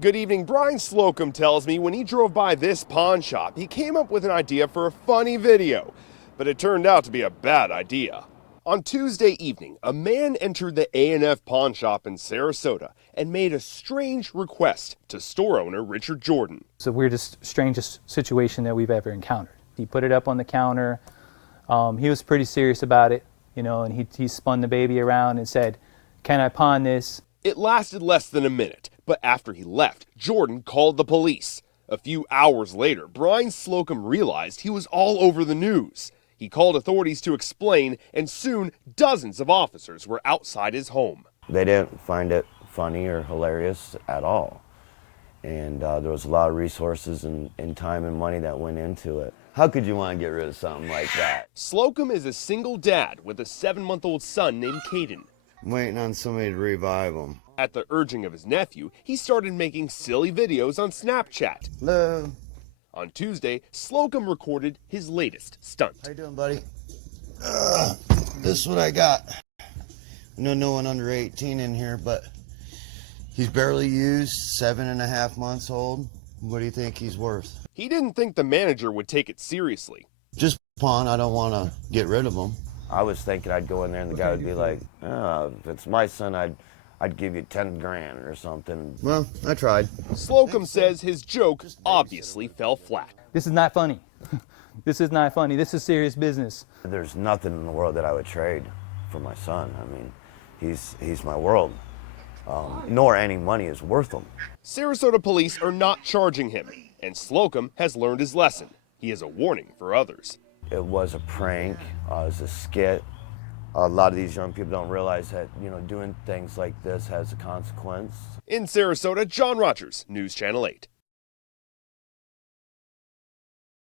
Good evening. Brian Slocum tells me when he drove by this pawn shop, he came up with an idea for a funny video, but it turned out to be a bad idea. On Tuesday evening, a man entered the A&F pawn shop in Sarasota and made a strange request to store owner Richard Jordan. It's the weirdest, strangest situation that we've ever encountered. He put it up on the counter. He was pretty serious about it, you know, and he spun the baby around and said, "Can I pawn this?" It lasted less than a minute, but after he left, Jordan called the police. A few hours later, Brian Slocum realized he was all over the news. He called authorities to explain, and soon dozens of officers were outside his home. They didn't find it funny or hilarious at all. And there was a lot of resources and time and money that went into it. How could you want to get rid of something like that? Slocum is a single dad with a 7-month-old son named Caden. I'm waiting on somebody to revive him. At the urging of his nephew, he started making silly videos on Snapchat. Hello. On Tuesday, Slocum recorded his latest stunt. How you doing, buddy? This is what I got. I know no one under 18 in here, but he's barely used, 7.5 months old. What do you think he's worth? He didn't think the manager would take it seriously. Just pawn. I don't want to get rid of him. I was thinking I'd go in there and the guy would be like, if it's my son, I'd give you 10 grand or something. Well, I tried. Slocum says his joke obviously fell flat. This is not funny. This is not funny. This is serious business. There's nothing in the world that I would trade for my son. I mean, he's my world. Nor any money is worth him. Sarasota police are not charging him, and Slocum has learned his lesson. He is a warning for others. It was a prank. It was a skit. A lot of these young people don't realize that, you know, doing things like this has a consequence. In Sarasota, John Rogers, News Channel 8.